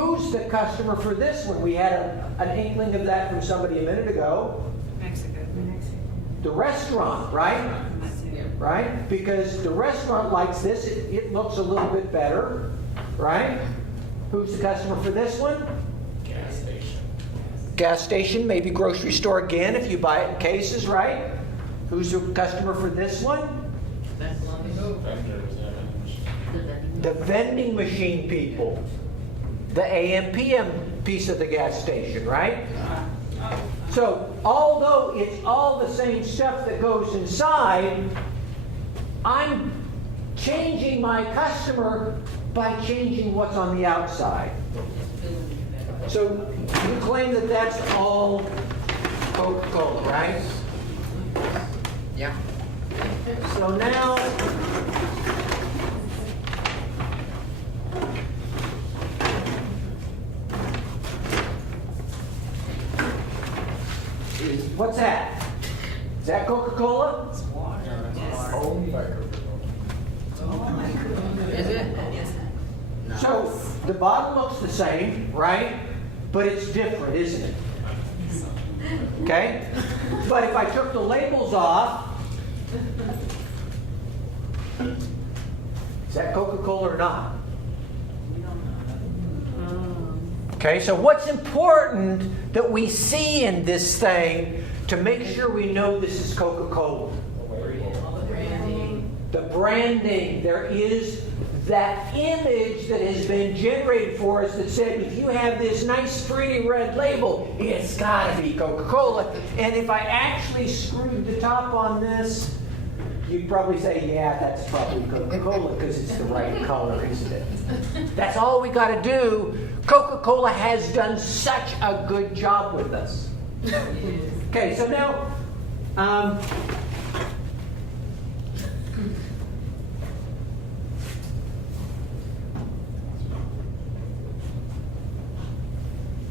Who's the customer for this one? We had an inkling of that from somebody a minute ago. Mexico. The restaurant, right? Right? Because the restaurant likes this. It looks a little bit better, right? Who's the customer for this one? Gas station. Gas station, maybe grocery store again if you buy it in cases, right? Who's the customer for this one? Vendors. The vending machine people. The AM/PM piece of the gas station, right? So, although it's all the same stuff that goes inside, I'm changing my customer by changing what's on the outside. So, you claim that that's all Coca-Cola, right? Yeah. So now, what's that? Is that Coca-Cola? It's water. Owned by Coca-Cola. Is it? No. So the bottle looks the same, right? But it's different, isn't it? Okay? But if I took the labels off, is that Coca-Cola or not? Okay, so what's important that we see in this thing to make sure we know this is Coca-Cola? The branding. There is that image that has been generated for us that said, if you have this nice pretty red label, it's got to be Coca-Cola. And if I actually screwed the top on this, you'd probably say, yeah, that's probably Coca-Cola because it's the right color, isn't it? That's all we got to do. Coca-Cola has done such a good job with us. Okay, so now,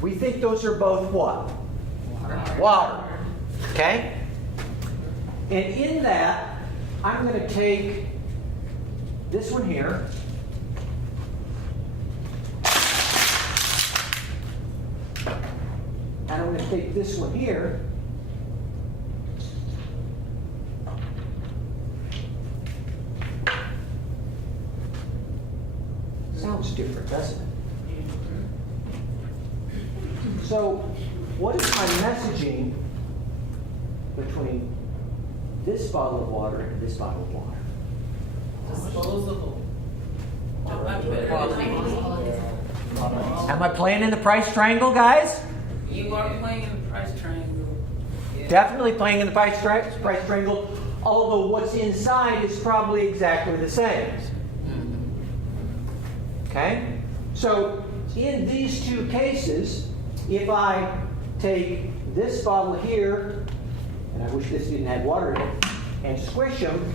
we think those are both what? Water. Okay? And in that, I'm going to take this one here. And I'm going to take this one here. Sounds different, doesn't it? So, what is my messaging between this bottle of water and this bottle of water? Disposable. Am I playing in the price triangle, guys? You are playing in the price triangle. Definitely playing in the price triangle, although what's inside is probably exactly the same. Okay? So, in these two cases, if I take this bottle here, and I wish this didn't have water in it, and squish them,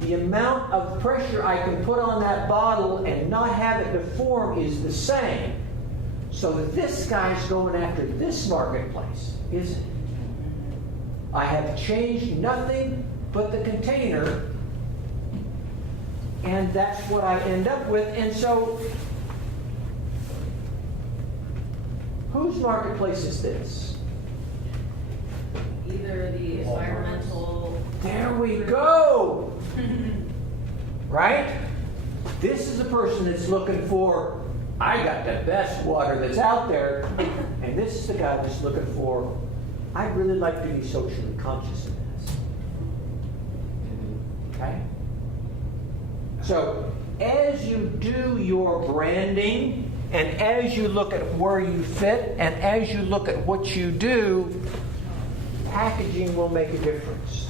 the amount of pressure I can put on that bottle and not have it deform is the same. So this guy's going after this marketplace, isn't it? I have changed nothing but the container, and that's what I end up with. And so, whose marketplace is this? Either the environmental. There we go! Right? This is a person that's looking for, I got the best water that's out there. And this is the guy that's looking for, I'd really like to be socially conscious of this. Okay? So, as you do your branding, and as you look at where you fit, and as you look at what you do, packaging will make a difference.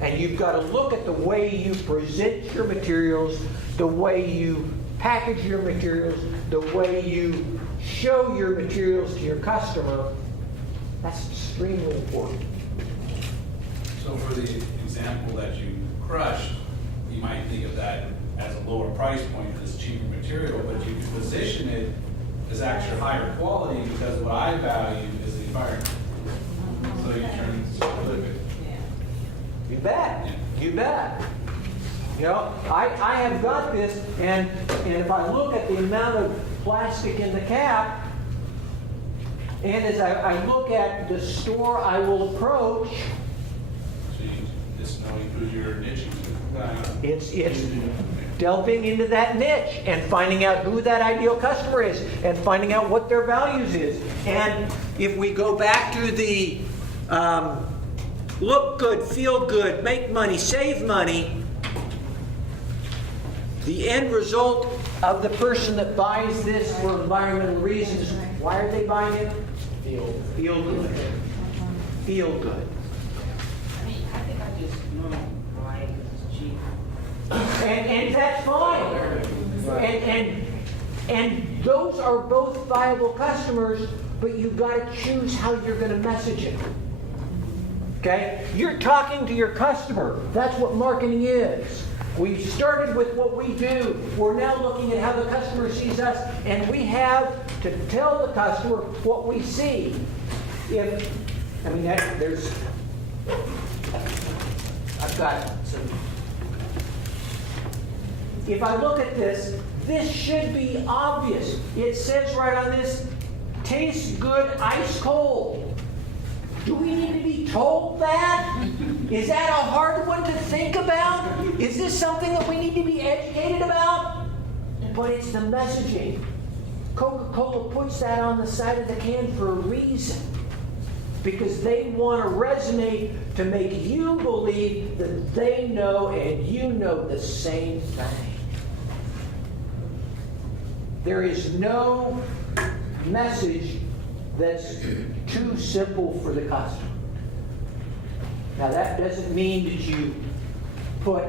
And you've got to look at the way you present your materials, the way you package your materials, the way you show your materials to your customer. That's extremely important. So for the example that you crushed, you might think of that as a lower price point because it's cheaper material, but you can position it as actually higher quality because what I value is the environment. So you turn it a little bit. You bet. You bet. You know, I have got this, and if I look at the amount of plastic in the cap, and as I look at the store I will approach, So you just knowing who your niche is. it's delving into that niche and finding out who that ideal customer is and finding out what their values is. And if we go back to the look good, feel good, make money, save money, the end result of the person that buys this for environmental reasons, why are they buying it? Feel good. Feel good. I mean, I think I just know why it's cheap. And that's fine. And those are both viable customers, but you've got to choose how you're going to message it. Okay? You're talking to your customer. That's what marketing is. We started with what we do. We're now looking at how the customer sees us, and we have to tell the customer what we see. I've got some. If I look at this, this should be obvious. It says right on this, tastes good, ice cold. Do we need to be told that? Is that a hard one to think about? Is this something that we need to be educated about? But it's the messaging. Coca-Cola puts that on the side of the can for a reason. Because they want to resonate to make you believe that they know and you know the same thing. There is no message that's too simple for the customer. Now that doesn't mean that you put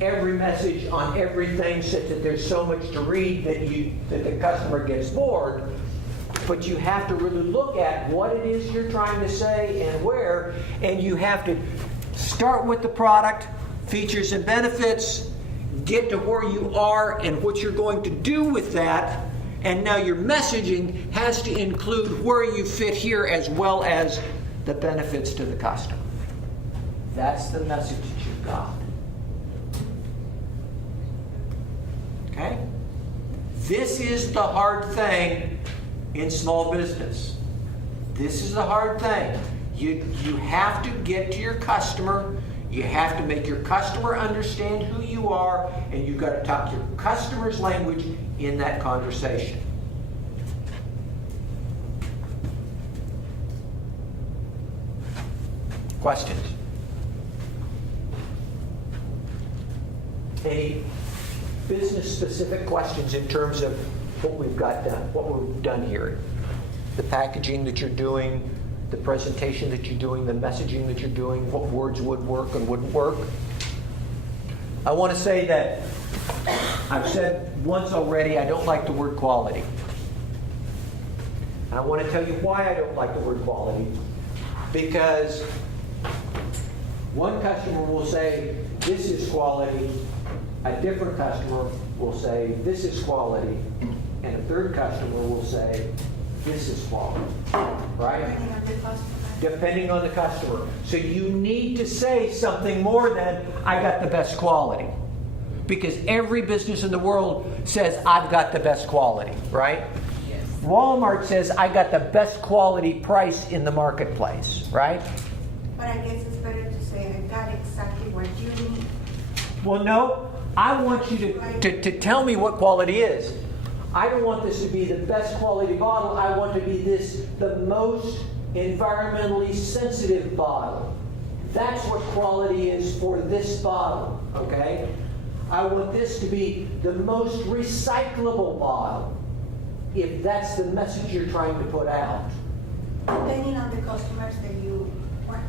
every message on everything such that there's so much to read that the customer gets bored. But you have to really look at what it is you're trying to say and where, and you have to start with the product, features and benefits, get to where you are and what you're going to do with that, and now your messaging has to include where you fit here as well as the benefits to the customer. That's the message that you've got. Okay? This is the hard thing in small business. This is the hard thing. You have to get to your customer. You have to make your customer understand who you are, and you've got to talk your customer's language in that conversation. Questions? Any business-specific questions in terms of what we've got done, what we've done here? The packaging that you're doing, the presentation that you're doing, the messaging that you're doing, what words would work and wouldn't work. I want to say that I've said once already, I don't like the word quality. And I want to tell you why I don't like the word quality. Because one customer will say, this is quality. A different customer will say, this is quality. And a third customer will say, this is quality. Right? Depending on the customer. So you need to say something more than, I got the best quality. Because every business in the world says, I've got the best quality, right? Yes. Walmart says, I got the best quality price in the marketplace, right? But I guess it's better to say, I got exactly what you need. Well, no, I want you to tell me what quality is. I don't want this to be the best quality bottle. I want to be the most environmentally sensitive bottle. That's what quality is for this bottle, okay? I want this to be the most recyclable bottle, if that's the message you're trying to put out. Depending on the customers that you want.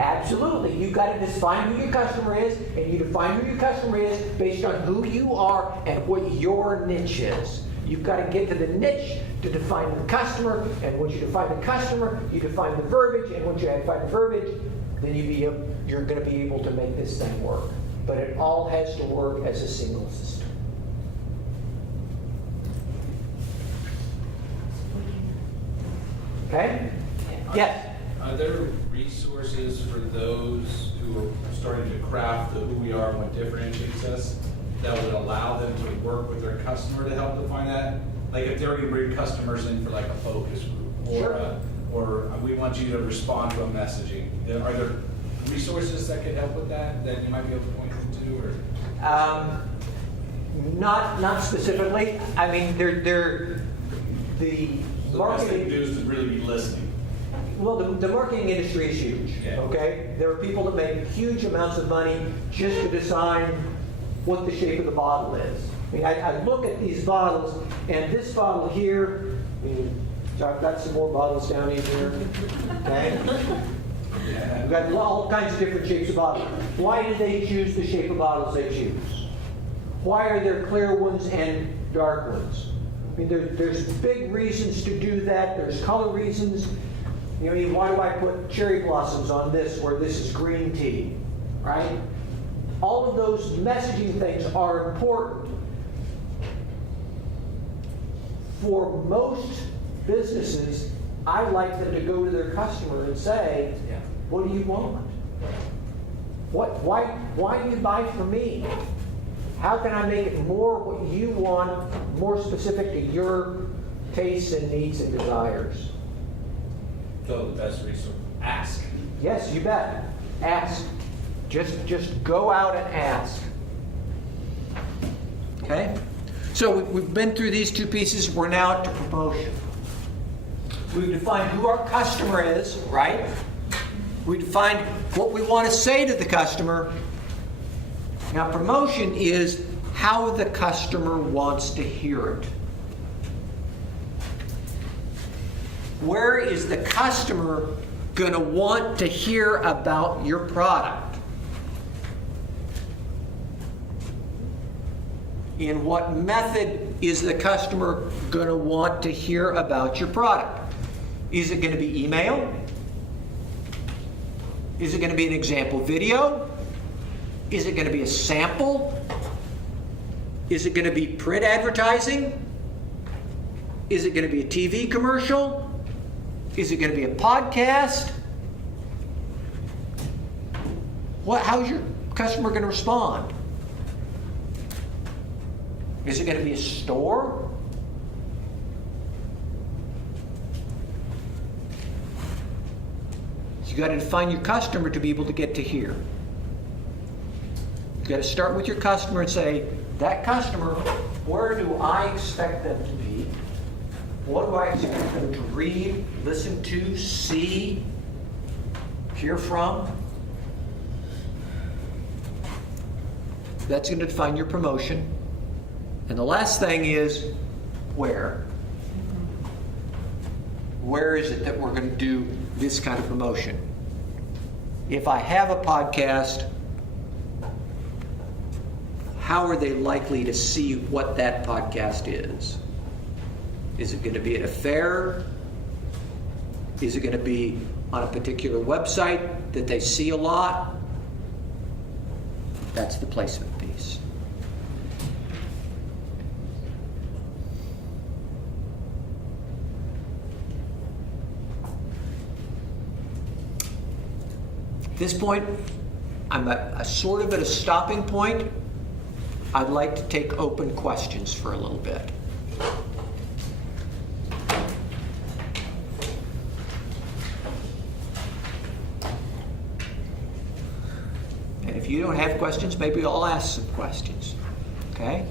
Absolutely. You've got to define who your customer is, and you define who your customer is based on who you are and what your niche is. You've got to get to the niche to define the customer, and once you define the customer, you define the verbiage, and once you define the verbiage, then you're going to be able to make this thing work. But it all has to work as a single system. Okay? Yes? Are there resources for those who are starting to craft who we are and what differentiates us, that would allow them to work with their customer to help define that. Like if they're gonna bring customers in for like a focus group, or we want you to respond to a messaging. Are there resources that could help with that you might be able to point them to, or? Not specifically. I mean, they're the So the best thing to marketing. do is to really be listening. Well, the marketing industry is huge. Yeah. Okay, there are people that make huge amounts of money just to decide what the shape of the bottle is. I mean, I look at these bottles, and this bottle here. I mean, so I've got some more bottles down in here. Okay. We've got all kinds of different shapes of bottles. Why do they choose the shape of bottles they choose? Why are there clear ones and dark ones? I mean, there's big reasons to do that. There's color reasons. You know, why do I put cherry blossoms on this where this is green tea, right? All of those messaging things are important. For most businesses, I like them to go to their customer and say, what do you want? Why do you buy from me? How can I make it more what you want, more specific to your tastes and needs and desires? So the best resource, ask. Yes, you bet. Ask. Just go out and ask. Okay? So we've been through these two pieces. We're now to promotion. We've defined who our customer is, right? We defined what we want to say to the customer. Now, promotion is how the customer wants to hear it. Where is the customer going to want to hear about your product? In what method is the customer going to want to hear about your product? Is it going to be email? Is it going to be an example video? Is it going to be a sample? Is it going to be print advertising? Is it going to be a TV commercial? Is it going to be a podcast? How's your customer going to respond? Is it going to be a store? You got to define your customer to be able to get to here. You got to start with your customer and say, that customer, where do I expect them to be? What do I expect them to read, listen to, see, hear from? That's going to define your promotion. And the last thing is where. Where is it that we're going to do this kind of promotion? If I have a podcast, how are they likely to see what that podcast is? Is it going to be at a fair? Is it going to be on a particular website that they see a lot? That's the placement piece. At this point, I'm at sort of at a stopping point. I'd like to take open questions for a little bit. And if you don't have questions, maybe I'll ask some questions. Okay?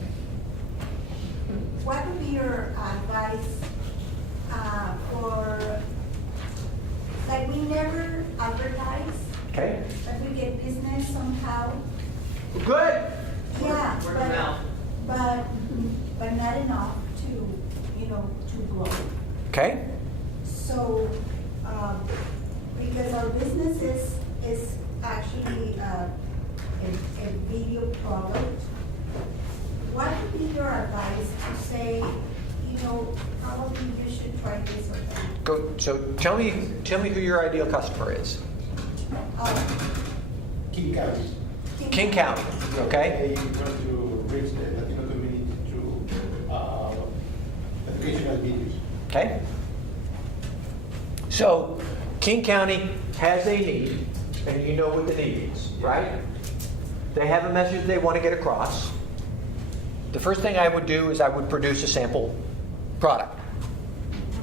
What would be your advice for, like, we never advertise, Okay? but we get business somehow? Good. Yeah, Word of mouth. but not enough to grow. Okay? So, because our business is actually a video product, what would be your advice to say, probably you should try this or that? Go. So tell me who your ideal customer is. King County. King County. Okay? They want to reach the Latino community through educational videos. Okay? So King County has a need. and you know what the need is, right? They have a message they want to get across. The first thing I would do is I would produce a sample product,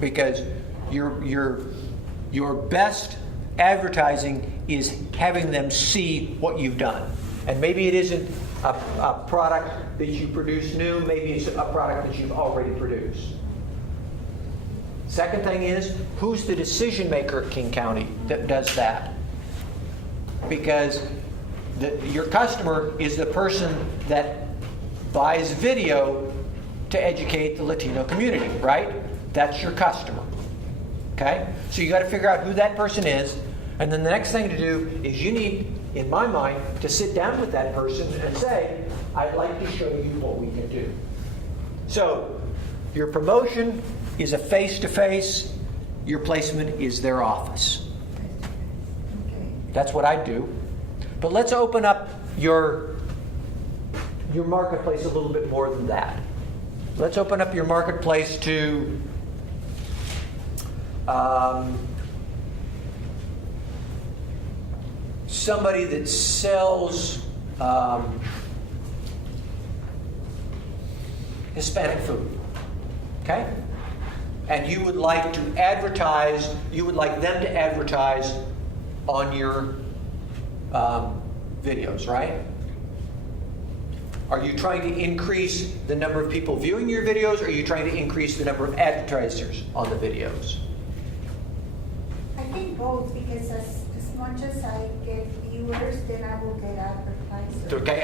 because your best advertising is having them see what you've done. And maybe it isn't a product that you produce new, maybe it's a product that you've already produced. Second thing is, who's the decision maker at King County that does that? Because your customer is the person that buys video to educate the Latino community, right? That's your customer. Okay? So you got to figure out who that person is, and then the next thing to do is you need, in my mind, to sit down with that person and say, I'd like to show you what we can do. So your promotion is a face-to-face, your placement is their office. Okay. That's what I do. But let's open up your marketplace a little bit more than that. Let's open up your marketplace to somebody that sells Hispanic food. Okay? And you would like to advertise, you would like them to advertise on your videos, right? Are you trying to increase the number of people viewing your videos, or are you trying to increase the number of advertisers on the videos? I think both, because as much as I get viewers, then I will get advertisers. Okay,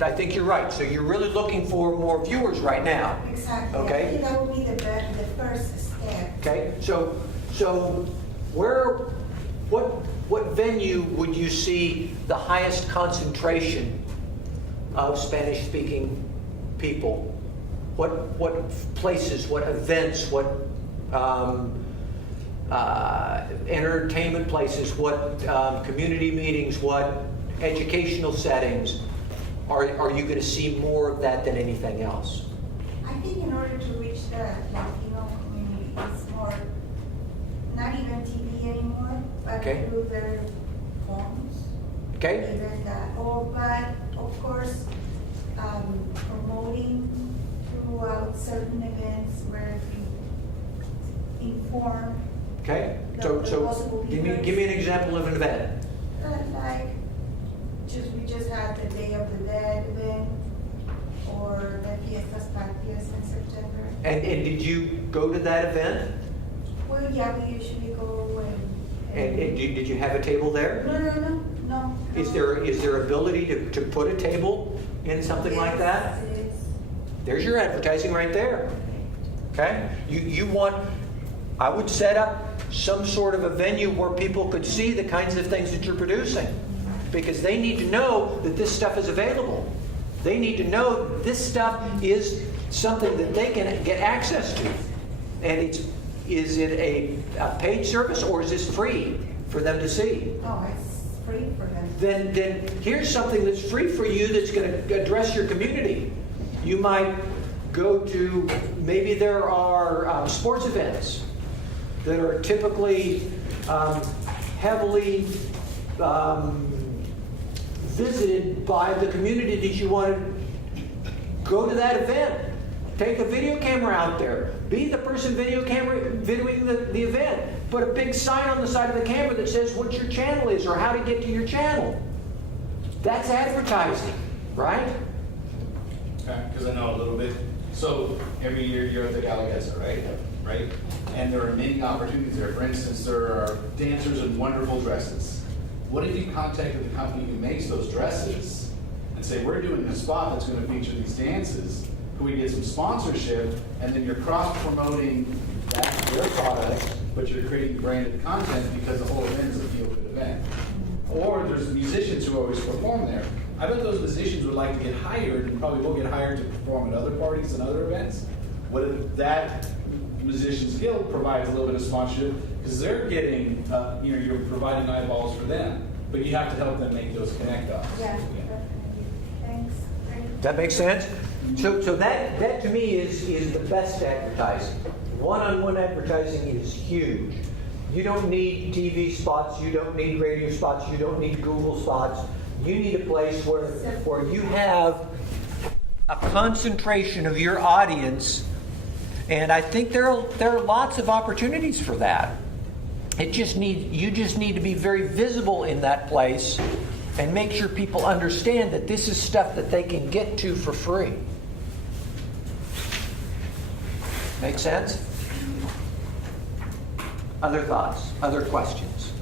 I think you're right. So you're really looking for more viewers right now. Exactly. Okay. I think that would be the first step. Okay, so what venue would you see the highest concentration of Spanish-speaking people? What places, what events, what entertainment places, what community meetings, what educational settings are you going to see more of that than anything else? I think in order to reach the Latino community, it's more, not even TV anymore, but Okay. through their phones. Okay? Even that. But of course, promoting throughout certain events where you inform. Okay. The So possible give me viewers. an example of an event. Like, we just had the Day of the Dead event, or the Fiestas Patrias in September. And did you go to that event? Well, yeah, we usually go And did you have a table there? No. Is there ability to put a table in something like that? Yes, it is. There's your advertising right there. Okay? You want, I would set up some sort of a venue where people could see the kinds of things that you're producing, because they need to know that this stuff is available. They need to know this stuff is something that they can get access to. And is it a paid service, or is this free for them to see? No, it's free for them. Then here's something that's free for you that's going to address your community. You might go to, maybe there are sports events that are typically heavily visited by the community that you want to go to that event. Take a video camera out there. Be the person videoing the event. Put a big sign on the side of the camera that says what your channel is or how to get to your channel. That's advertising, right? Because I know a little bit. So every year you're at the Galaguesa, right? Right? And there are many opportunities there. For instance, there are dancers in wonderful dresses. What if you contacted the company who makes those dresses and say, we're doing a spot that's going to feature these dances? Could we get some sponsorship? And then you're cross-promoting their product, but you're creating branded content because the whole event is a feel-good event. Or there's musicians who always perform there. I bet those musicians would like to get hired and probably will get hired to perform at other parties and other events. What if that Musicians Guild provides a little bit of sponsorship, because they're getting, you're providing eyeballs for them, but you have to help them make those connect dots. Yeah, definitely. Thanks. That makes sense? So that to me is the best advertising. One-on-one advertising is huge. You don't need TV spots, you don't need radio spots, you don't need Google spots. You need a place where you have a concentration of your audience, and I think there are lots of opportunities for that. You just need to be very visible in that place and make sure people understand that this is stuff that they can get to for free. Make sense? Other thoughts? Other questions?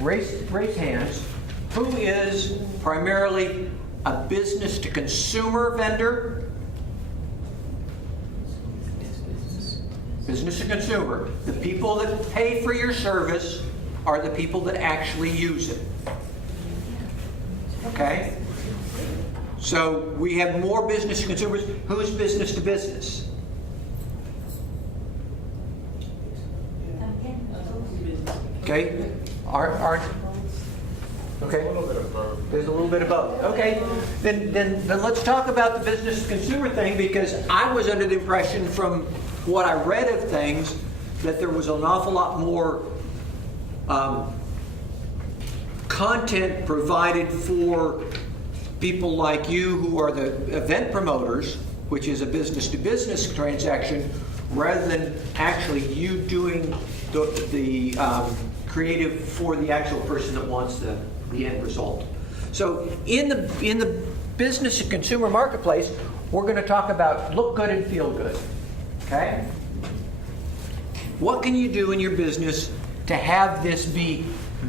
Raise hands. Who is primarily a business to consumer vendor? Business to consumer. The people that pay for your service are the people that actually use it. Okay? So we have more business to consumers. Who's business to business? Okay? Okay. There's a little bit of both. Okay. Then let's talk about the business to consumer thing, because I was under the impression from what I read of things that there was an awful lot more content provided for people like you who are the event promoters, which is a business to business transaction, rather than actually you doing the creative for the actual person that wants the end result. So in the business and consumer marketplace, we're going to talk about look good and feel good. Okay? What can you do in your business to have this be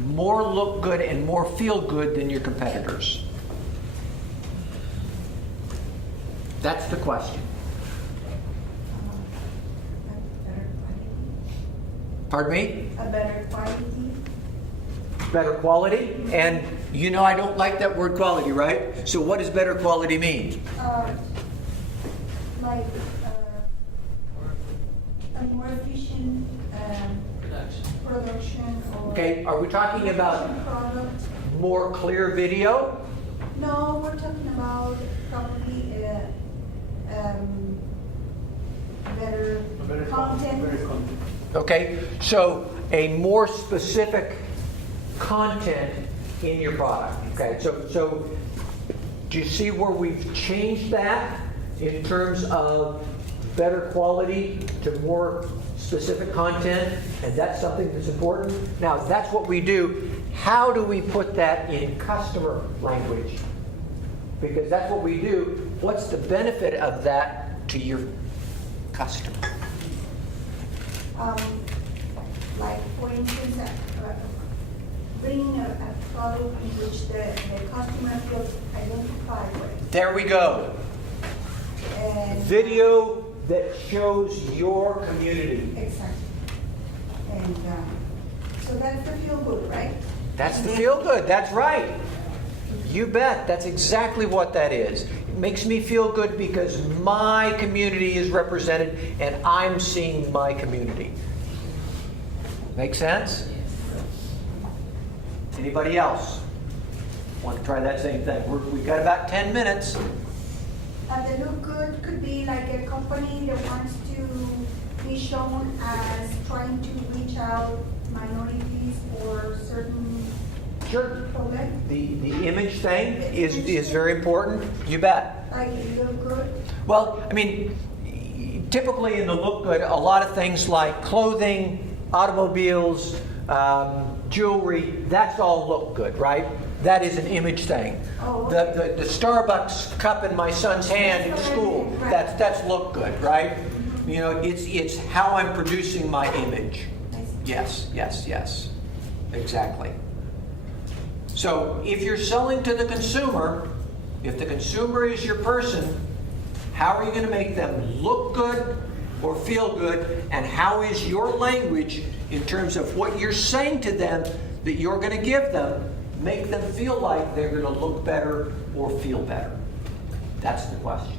more look good and more feel good than your competitors? That's the question. Pardon me? A better quality. Better quality? And you know I don't like that word quality, right? So what does better quality mean? Like a more efficient production or Okay, are we talking about product. more clear video? No, we're talking about probably better content. Okay, so a more specific content in your product. Okay, so do you see where we've changed that in terms of better quality to more specific content? And that's something that's important. Now, that's what we do. How do we put that in customer language? Because that's what we do. What's the benefit of that to your customer? Like for instance, bringing a product in which the customer feels identified with. There we go. And Video that shows your community. exactly. And so that's the feel good, right? That's the feel good. That's right. You bet. That's exactly what that is. It makes me feel good because my community is represented and I'm seeing my community. Make sense? Anybody else want to try that same thing? We've got about 10 minutes. The look good could be like a company that wants to be shown as trying to reach out minorities or certain Sure. problem. The image thing is very important. You bet. Like it look good. Well, I mean, typically in the look good, a lot of things like clothing, automobiles, jewelry, that's all look good, right? That is an image thing. Oh, okay. The Starbucks cup in my son's hand in school, that's look good, right? You know, it's how I'm producing my image. Yes. Exactly. So if you're selling to the consumer, if the consumer is your person, how are you going to make them look good or feel good? And how is your language in terms of what you're saying to them that you're going to give them, make them feel like they're going to look better or feel better? That's the question.